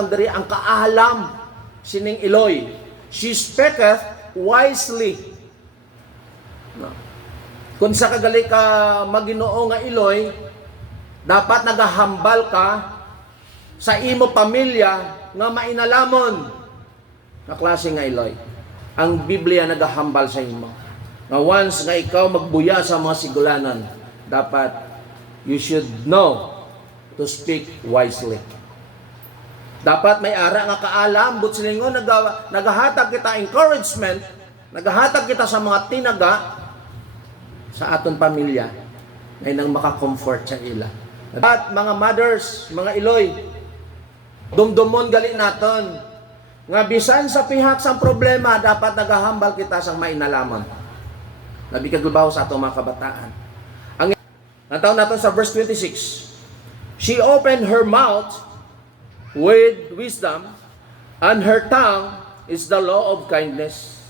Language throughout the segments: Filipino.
naton diri ang kaalam sining Eloy. She speaketh wisely. No. Kung sa kagali ka Maginoo nga Eloy, dapat nagahambal ka sa imo pamilya nga mainalamon na klase nga Eloy. Ang Biblia nagahambal sa imo. Nga once nga ikaw magbuya sa mga sigulanan, dapat you should know to speak wisely. Dapat may ara nga kaalam, but silingon nagahatag kita encouragement, nagahatag kita sa mga tinaga sa aton pamilya ngay nang maka-comfort sa ila. At mga mothers, mga Eloy, dumdumon gali naton nga bisan sa pihak sang problema, dapat nagahambal kita sang mainalaman. Nabikagulbaw sa atong mga kabataan. Ang nataw naton sa verse 26. She opened her mouth with wisdom, and her tongue is the law of kindness.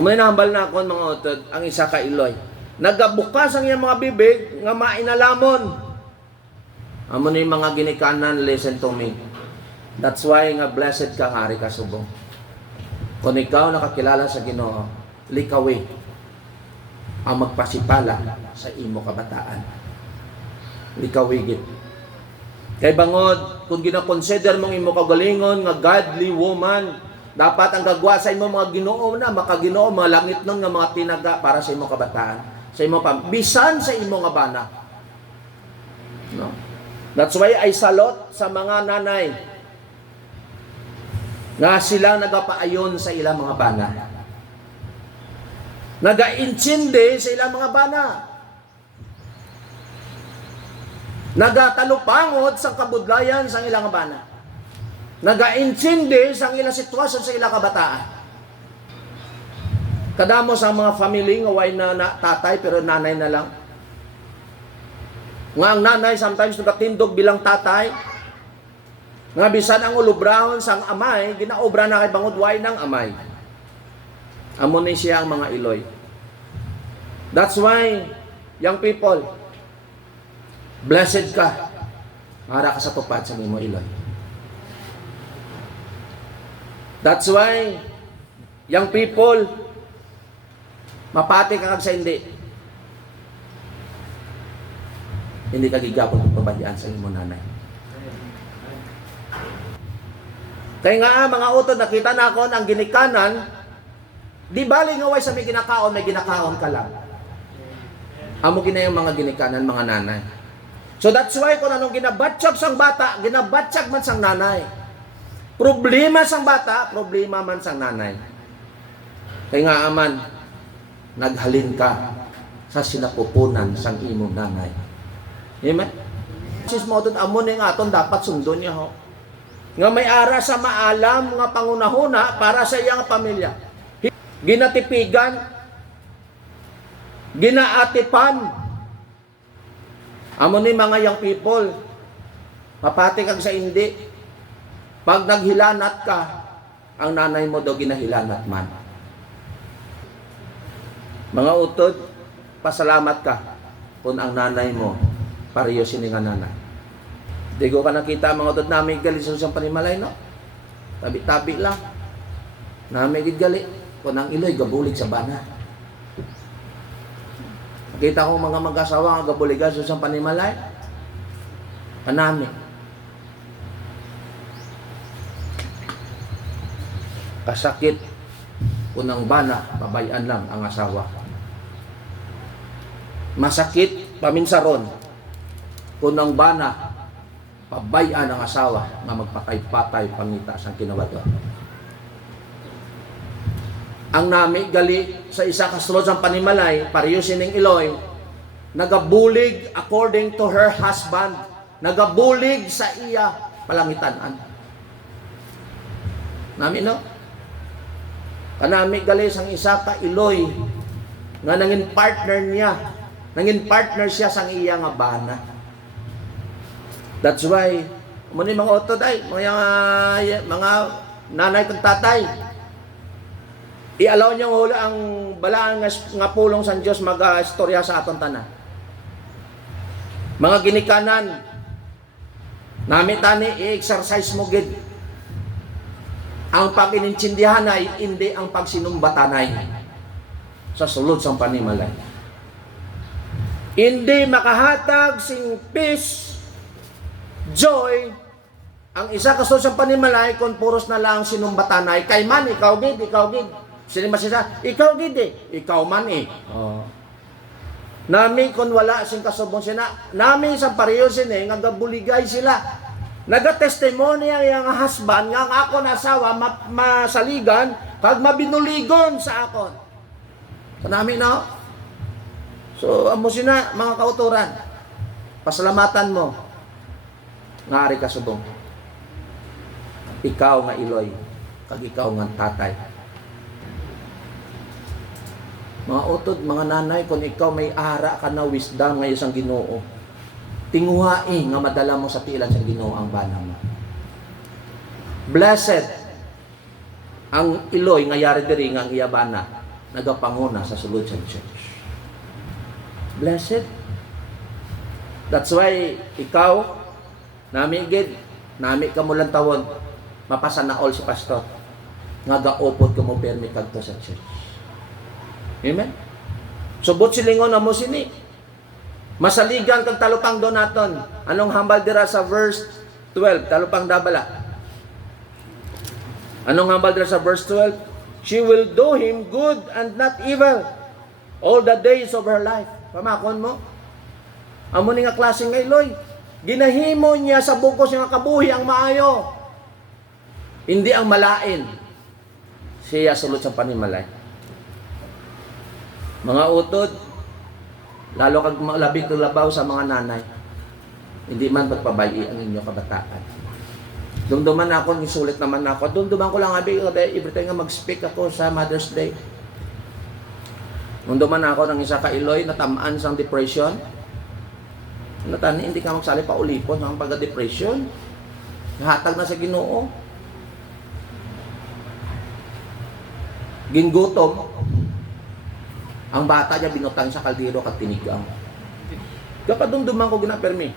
May nahambal na ako mga utod, ang isa ka Eloy. Nagabukas ang iyang mga bibig nga mainalamon. Amo ni mga ginikanan, listen to me. That's why nga blessed ka hari ka subong. Kung ikaw nakakilala sa Ginoo, likawi ang magpasipala sa imo kabataan. Likawigit. Kay bangod, kung gina-consider mong imo kagalingon nga godly woman, dapat ang gagwa sa imo mga Ginoo na makaginoo mga langit nun nga mga tinaga para sa imo kabataan, sa imo bisan sa imo nga bana. No? That's why ay salot sa mga nanay nga sila nagapaayon sa ilang mga bana. Nagaintindi sa ilang mga bana. Nagatalupangod sa kabudlayan sa ilang bana. Nagaintindi sa ilang sitwasyon sa ilang kabataan. Kadamo sa mga family nga way na tatay pero nanay na lang. Nga ang nanay sometimes nagatindog bilang tatay. Nga bisan ang ulubrahon sang amay, ginaobra na kay bangod way ng amay. Amo ni siya ang mga Eloy. That's why, young people, blessed ka. Para ka sa tupad sa imo Eloy. That's why, young people, mapati ka kag sa hindi. Hindi ka gigapon ng pabayaan sa imo nanay. Kaya nga mga utod, nakita na ako ang ginikanan, di bali nga way sa may ginakaon ka lang. Amo ginayang mga ginikanan, mga nanay. So that's why kung anong ginabatsyag sang bata, ginabatsyag man sang nanay. Problema sang bata, problema man sang nanay. Kaya nga aman, naghalin ka sa sinapupunan sang imong nanay. Amen? Sis mo doon, amo nga aton dapat sundon niya ho. Nga may ara sa maalam nga pangunahuna para sa iyang pamilya. Ginatipigan, ginaatipan. Amo ni mga young people, mapati kag sa hindi. Pag naghilanat ka, ang nanay mo daw ginahilanat man. Mga utod, pasalamat ka kung ang nanay mo pareho sini nga nanay. Di ko ka nakita mga utod namin gali sa panimalay, no? Tabi-tabi lang. Namin gali. Kung ang Eloy, gabulig sa bana. Nakita ko mga mag-asawa nga gabuligan sa panimalay. Kanami. Kasakit kung ang bana, babayan lang ang asawa. Masakit, paminsaron, kung ang bana, pabayan ang asawa na magpatay-patay pangita sa kinawado. Ang nami gali sa isa kasulod sa panimalay, pareho sining Eloy, nagabulig according to her husband, nagabulig sa iya palangitanan. Nami no? Kanami gali sang isa ka Eloy nga nangin partner niya, nangin partner siya sang iya nga bana. That's why mo ni mga utod ay mga nanay kag tatay, i-allow niyo ang balaan nga pulong sa Dios mag-istorya sa aton tanan. Mga ginikanan, Nami tani i-exercise mo gid. Ang pag-inintindihan ay hindi ang pagsinumbatanay sa sulod sang panimalay. Hindi makahatag sing peace, joy, ang isa kaso sa panimalay kung puros na lang sinumbatanay. Kay man, ikaw gid, ikaw gid. Sila masisa, ikaw gid eh, ikaw man eh. Oh. Nami kung wala sing kasubong sila, nami sa pareho sila, nga gabuligay sila. Naga-testimonya yung husband nga ako na asawa masaligan kag mabinuligon sa akon. Kanami no? So amo sina mga kauturan. Pasalamatan mo. Ngari ka subong. Ikaw nga iloy kag ikaw nga tatay. Mga utod, mga nanay, kung ikaw may ara ka na wisdom nga isang Ginoo, tinguhai nga madala mo sa tilan sa Ginoo ang bana mo. Blessed ang iloy nga yari diri nga ang iyabana nagapanguna sa sulod sa church. Blessed. That's why ikaw nami gid nami ka mo lang tawon mapasana all si pastor nga gaupod ka mo permi kadto sa church. Amen. Subot silingon na mo sini. Masaligan kang talupang donaton. Anong hambal dira sa verse 12? Talupang dabala. Anong hambal dira sa verse 12? She will do him good and not evil all the days of her life. Pamakon mo. Amo ni nga klase nga iloy. Ginahimo niya sa bukos nga kabuhi ang maayo. Hindi ang malain. Siya sulod sa panimalay. Mga utod, lalo kag labing labaw sa mga nanay, hindi man pagpabayi ang inyo kabataan. Dumduman ako, isulit naman ako. Dumduman ko lang abi, every time nga mag-speak ako sa Mother's Day. Dumduman ako ng isa ka iloy na tamaan sang depression. Natani, hindi ka magsali pa ulipon ang pagka-depression. Nahatag na sa Ginoo. Gingutom. Ang bata niya binutang sa kaldero kag tinigang. Kapadumduman ko ginapermi.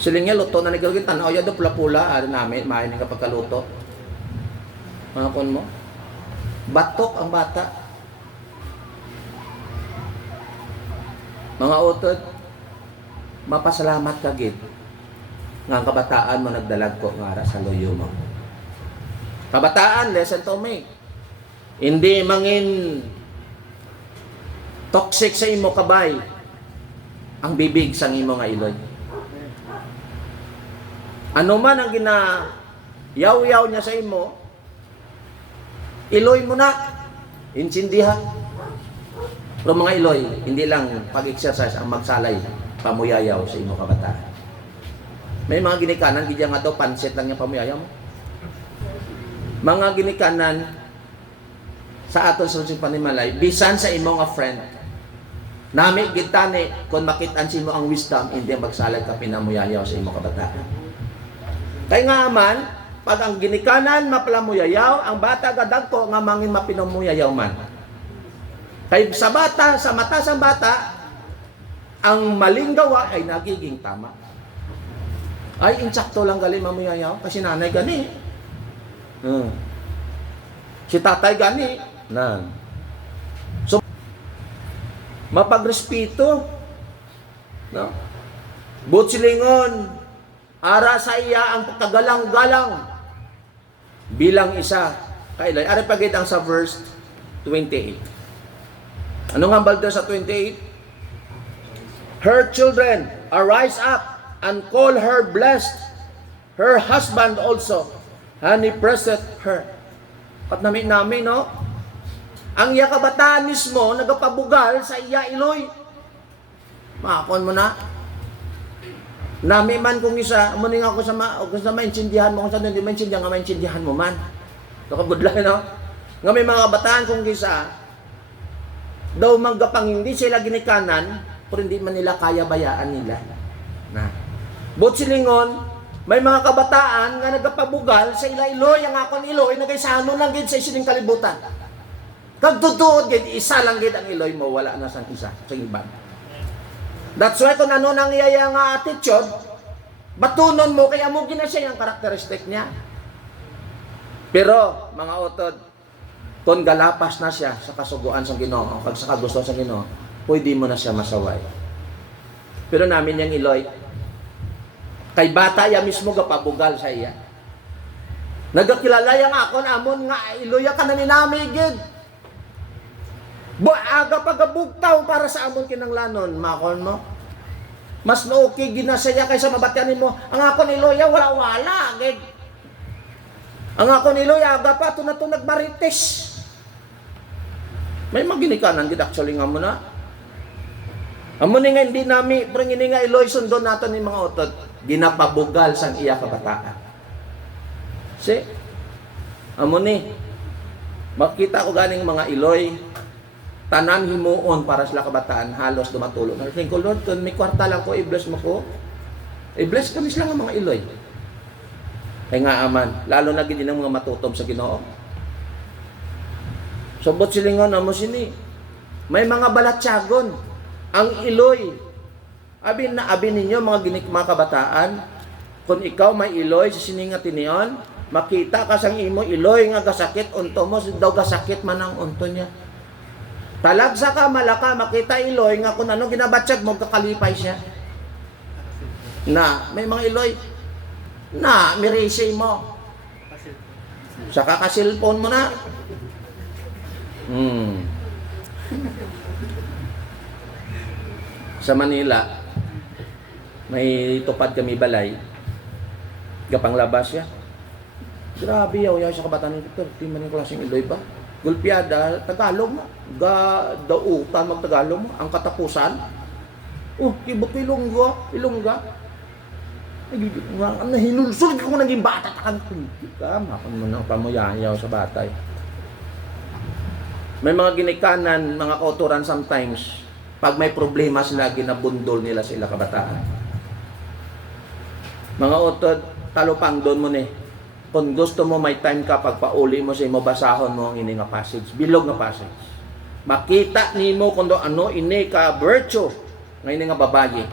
Siling niya luto na nagagawin tanaw ya do pula-pula ari namin maayo ni kapag kaluto. Mga kon mo. Batok ang bata. Mga utod, mapasalamat ka gid nga ang kabataan mo nagdalag ko nga ara sa loyo mo. Kabataan, lesson to me. Hindi mangin toxic sa imo kabay ang bibig sang imo nga iloy. Ano man ang yaw-yaw niya sa imo, iloy mo na, insindihan. Pero mga iloy, hindi lang pag-exercise ang magsalay, pamuyayaw sa imo kabataan. May mga ginikanan, gidya nga daw, pansit lang yung pamuyayaw mo. Mga ginikanan, sa aton sa panimalay, bisan sa imo nga friend, nami gitani, kung makitaan si mo ang wisdom, hindi magsalay ka pinamuyayaw sa imo kabataan. Kaya nga man, pag ang ginikanan mapalamuyayaw, ang bata gadagko nga mangin mapinamuyayaw man. Kaya sa bata, sa mata sa bata, ang maling gawa ay nagiging tama. Ay, insakto lang gali mamuyayaw, kasi nanay gani. Si tatay gani. Na. So, mapagrespeto. No? Butsilingon, ara sa iya ang pagkagalang-galang bilang isa kailay. Ari pagit ang sa verse 28. Anong hambal doon sa 28? Her children arise up and call her blessed. Her husband also, and he presseth her. Pat namin, no? Ang iya kabataan mismo, nagapabugal sa iya iloy. Makakon mo na. Nami man kung isa, muning ako sa maintindihan mo, kung saan hindi maintindihan, nga maintindihan mo man. Nakabudlay, no? Nga may mga kabataan kung isa, daw magapang hindi sila ginikanan, pero hindi man nila kaya bayaan nila. Na. But silingon, may mga kabataan nga nagapabugal sa ila iloy, ang akon iloy, nagaysano lang gid sa isining kalibutan. Kag tutuod gid isa lang gid ang iloy mo, wala na sang isa sa iba. That's why kung ano nang iyaya nga attitude, batunon mo, kaya mo gina siya yung karakteristik niya. Pero, mga utod, kung galapas na siya sa kasuguan sa Ginoo, pag sa kagusto sa Ginoo, pwede mo na siya masaway. Pero namin yung iloy, kay bata ya mismo gapabugal sa iya. Nagakilala yang ako na amon nga iloya ka na ninamigid. Aga pagabugtaw para sa amon kinanglanon, makon mo. Mas okay ginasaya kaysa mabatyanin mo. Ang ako ni Loya, wala-wala. Ang ako ni Loya, aga pa, ito na ito nagbarites. May maginikanan, actually nga mo na. Amo ni nga, hindi nami, pero hindi nga Iloy, sundon nato ni mga otot. Ginapabugal sang iya kabataan. See? Amo ni, makita ko ganing mga Iloy, tanan himuon para sa kabataan, halos dumatulog. Nagsing ko, Lord, kung may kwarta lang ko, i-bless mo ko. I-bless kami sila ng mga Iloy. Kaya nga aman, lalo na gini ng mga matutob sa Ginoo. Sobot silingon, amo sini. May mga balatsagon. Ang Iloy. Abi ninyo, mga kabataan, kung ikaw may Iloy, sa siningatin niyon, makita ka sang imo Iloy nga gasakit, unto mo, daw gasakit man ang unto niya. Talagsa ka, malaka, makita Iloy, nga kung ano ginabatsag mo, kakalipay siya. Na, may mga Iloy, na, mirisay mo. Sa kakasilpon mo na. Sa Manila, may tupad kami balay, gapang labas siya. Grabe yaw sa kabataan nito, di man yung klaseng Iloy ba? Gulpiada, Tagalog mo. Dauta mag-Tagalog mo. Ang katapusan. Kibot ko Ilongga. Nahinulsol ko naging bata. Makon mo na pamuyayaw sa batay. May mga ginikanan, mga kauturan sometimes, pag may problema sila, ginabundol nila sila kabataan. Mga utod, talupang doon mo ni. Kung gusto mo, may time ka, pagpauli mo sa imo, basahon mo ang ini nga passage. Bilog nga passage. Makita nimo kung ano ini ka virtue nga ini nga babaye.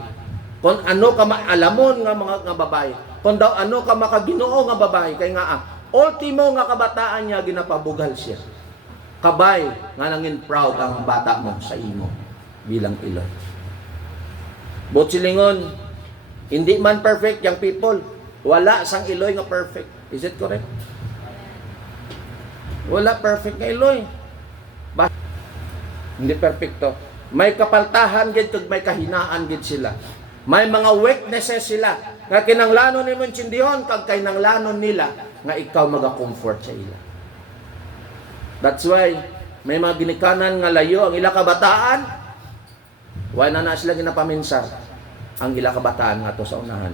Kung ano ka maalamon nga mga nga babaye. Kung daw ano ka makaginoo nga babaye. Kaya nga, ultimo nga kabataan niya, ginapabugal siya. Kabay, nga nangin proud ang bata mo sa imo bilang Iloy. Botsilingon, hindi man perfect yung people. Wala sang Iloy nga perfect. Is it correct? Wala perfect nga Iloy. Hindi perfecto. May kapaltahan gid kag may kahinaan gid sila. May mga weaknesses sila. Nga kinanglanon nimo intindihon kag kinanglanon nila nga ikaw maga-comfort sa ila. That's why may mga ginikanan nga layo ang ila kabataan. Why na sila ginapaminsar ang ila kabataan nga to sa unahan.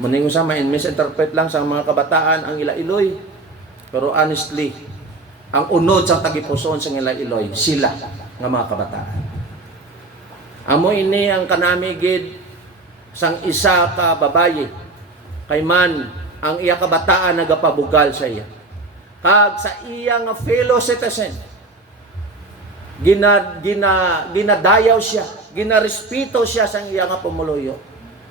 Muning usa misinterpret lang sa mga kabataan ang ila Iloy. Pero honestly, ang unod sa tagipuson sa ila Iloy, sila nga mga kabataan. Amo ini ang kanamigid sang isa ka babaye. Kay man ang iya kabataan nagapabugal sa iya. Kag sa iya nga fellow citizen, ginadayaw siya, ginarespeto siya sa iya nga pumuluyo.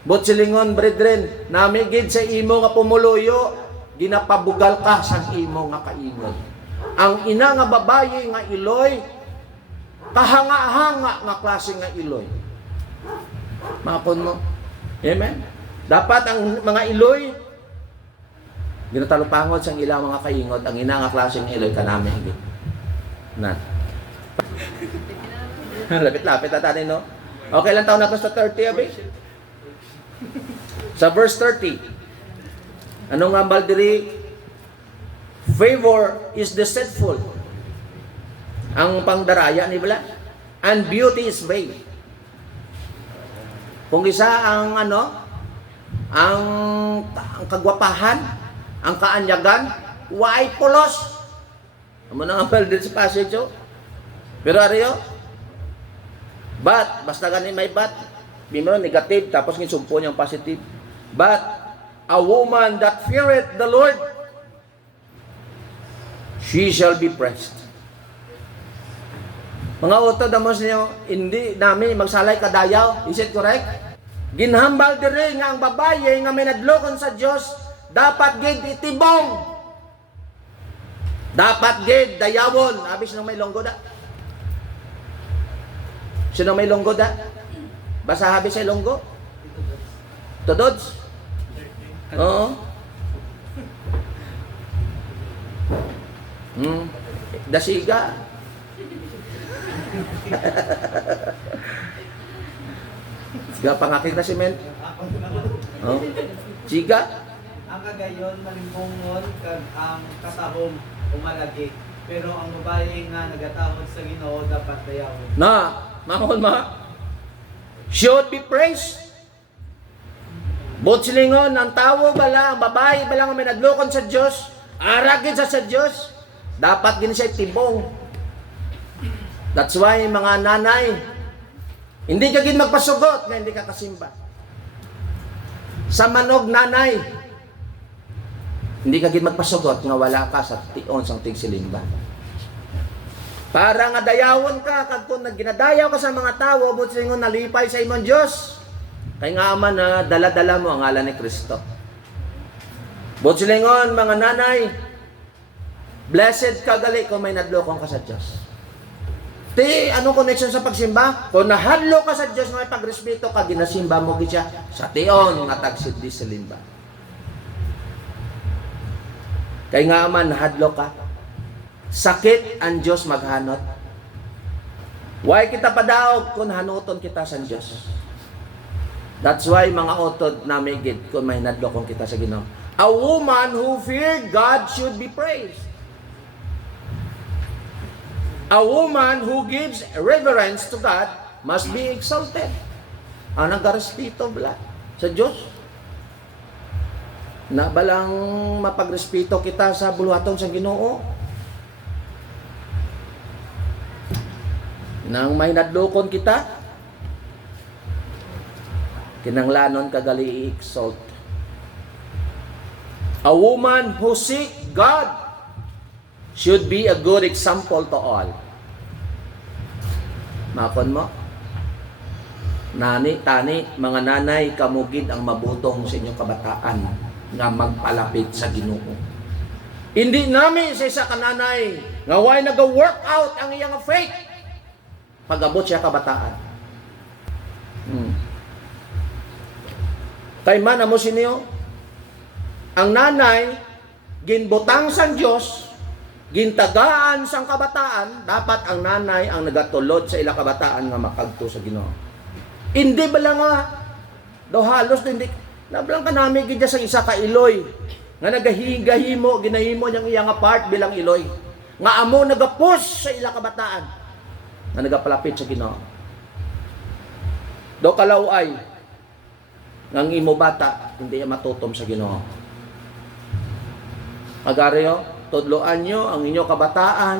But silingon, brethren, namigid sa imo nga pumuluyo, ginapabugal ka sa imo nga kaingon. Ang ina nga babaye nga Iloy, kahanga-hanga nga klase nga Iloy. Makon mo? Amen? Dapat ang mga Iloy, ginatalupangod sa ilang mga kaingot, ang ina nga klase nga Iloy kanami. Na. Lapit-lapit atanin, no? Okay lang taon na to sa 30, abi? Sa verse 30, anong nga baldiri? Favor is deceitful. Ang pangdaraya ni bala, and beauty is vain. Kung isa ang ang kagwapahan, ang kaanyagan, why pulos? Amo na nga baldiri sa passage, oh. Pero ariyo, but basta ganin may but, bimero negative, tapos ginsumpo niyang positive. But a woman that feareth the Lord, she shall be praised. Mga utod amos niyo, hindi namin magsalay kadayaw. Is it correct? Ginhambal diri nga ang babaye nga may nadlokon sa Dios dapat gid itibong. Dapat gid dayawon. Abi sino may longgo da? Sino may longgo da? Basa habi sa longgo? Todods? Oo. Dasiga. Siga pangaking na siment. Oh. Siga. Ang kagayon malimbungon kag ang katahom umalagi. Pero ang babae nga nagatahod sa Ginoo dapat dayawon. Na, mahon ma. Should be praised. Butsilingon ang tawo bala, ang babae bala nga may nadlokon sa Dios, aragin sa Dios, dapat gini siya tibong. That's why mga nanay, hindi ka gin magpasugot nga hindi ka kasimba. Sa manog nanay, hindi ka gin magpasugot nga wala ka sa tion sang tigsilimba. Para nga dayawon ka, kag kung ginadayaw ka sa mga tawo, butsingon nalipay sa imong Dios. Kay nga man na dala-dala mo ang ngalan ni Kristo. Butsingon mga nanay, blessed ka gali kung may nadlokon ka sa Dios. Ti, anong connection sa pagsimba? Kung nahadlo ka sa Diyos, may pagrespeto ka, ginasimba mo siya sa tion nga tagsid di sa limba. Kaya nga man, nahadlo ka. Sakit ang Diyos maghanot. Why kita padaog kung hanuton kita sa Diyos? That's why mga otod na may gid kung may nadlo kung kita sa Ginoo. A woman who feared God should be praised. A woman who gives reverence to God must be exalted. Ang nagrespeto bala sa Diyos. Na balang mapagrespeto kita sa buluhaton sa Ginoo. Nang may nadlokon kita, kinanglanon kagali i-exalt. A woman who seek God should be a good example to all. Makon mo? Nani, tani, mga nanay, kamugid ang mabutong sa inyong kabataan nga magpalapit sa Ginoo. Hindi namin sa isa kananay nga way nag-work out ang iyang faith pag-abot siya kabataan. Kay man amo siniyo, ang nanay ginbutang sa Dios, gintagaan sang kabataan, dapat ang nanay ang nagatulod sa ila kabataan nga makagto sa Ginoo. Hindi bala nga daw halos hindi nablang ka namin gid sa isa ka iloy nga nagahigahimo ginahimo niyang iyang part bilang iloy nga amo nagapus sa ila kabataan nga nagapalapit sa Ginoo. Do kalaway ngang imo bata hindi matutom sa Ginoo. Agaryo, tudloan nyo ang inyong kabataan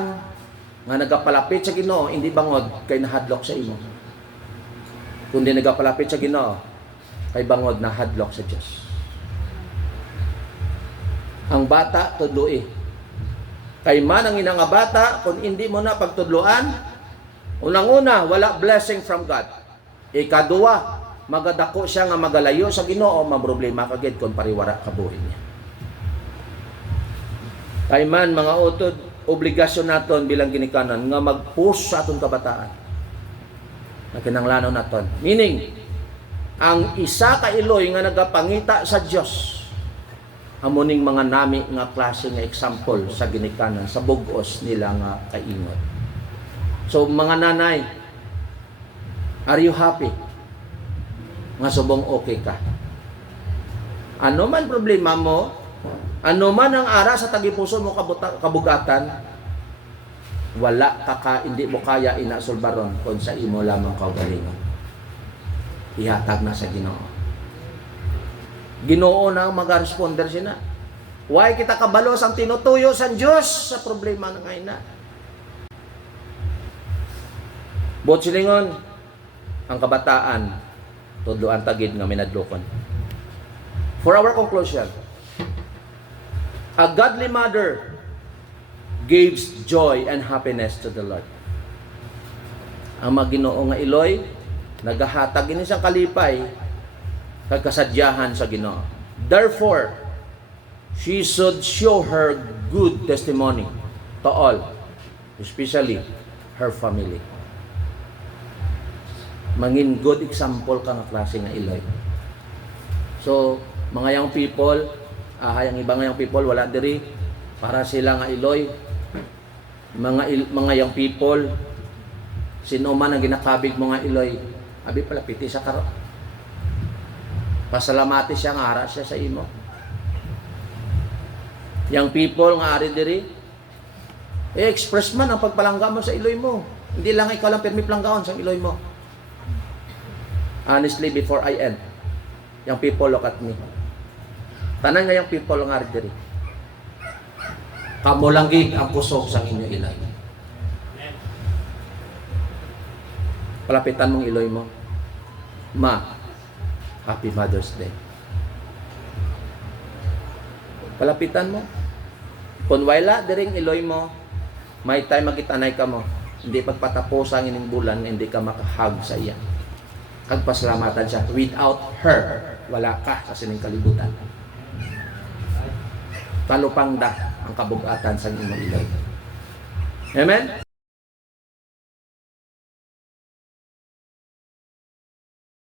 nga nagapalapit sa Ginoo, hindi bangod kay nahadlok sa imo. Kundi nagapalapit sa Ginoo, kay bangod nahadlok sa Dios. Ang bata tudloi. Kay man ang ina nga bata kung hindi mo na pagtudloan, unang-una wala blessing from God. Ikaduwa, magadako siya nga magalayo sa Ginoo, mamroblema kagid kung pariwara ka buhi niya. Kay man mga utod, obligasyon naton bilang ginikanan nga mag-push sa aton kabataan. Na kinahanglan naton. Meaning, ang isa ka iloy nga nagapangita sa Dios amuning mga nami nga klase nga example sa ginikanan sa bug-os nila nga kaingot. So mga nanay, are you happy? Nga subong okay ka. Ano man problema mo, ano man ang ara sa tagipuso mo kabugatan, wala ka hindi mo kaya inasulbaron kung sa imo lamang kaugalingon. Ihatag na sa Ginoo. Ginoo na ang mag-responder sina. Why kita kabalos ang tinutuyo sa Diyos sa problema ng ngayon na. Botsilingon, ang kabataan, tudloan tagid nga minadlokon. For our conclusion, a godly mother gives joy and happiness to the Lord. Ang Maginoo nga Iloy nagahatag ini siyang kalipay kag kasadyahan sa Ginoo. Therefore, she should show her good testimony to all, especially her family. Mangin good example ka nga klase nga Iloy. So, mga young people, yung ibang young people wala diri para sila nga Iloy. Mga young people, sino man ang ginakabig mo nga Iloy, abi palapiti sa karo. Pasalamati siya nga ara siya sa imo. Young people nga ari diri, express man ang pagpalangga mo sa Iloy mo. Hindi lang ikaw lang permi palanggaon sa Iloy mo. Honestly, before I end, young people, look at me. Tanan nga young people nga ari diri. Kamo lang gid ang kusog sa inyo Iloy. Palapitan mong Iloy mo. Ma, Happy Mother's Day. Palapitan mo. Kung wala diring Iloy mo, may time magitanay ka mo. Hindi pagpatapos ang ining bulan, hindi ka makahag sa iya. Kagpasalamatan siya. Without her, wala ka sa sining kalibutan. Talupang da ang kabugatan sa imong Iloy. Amen?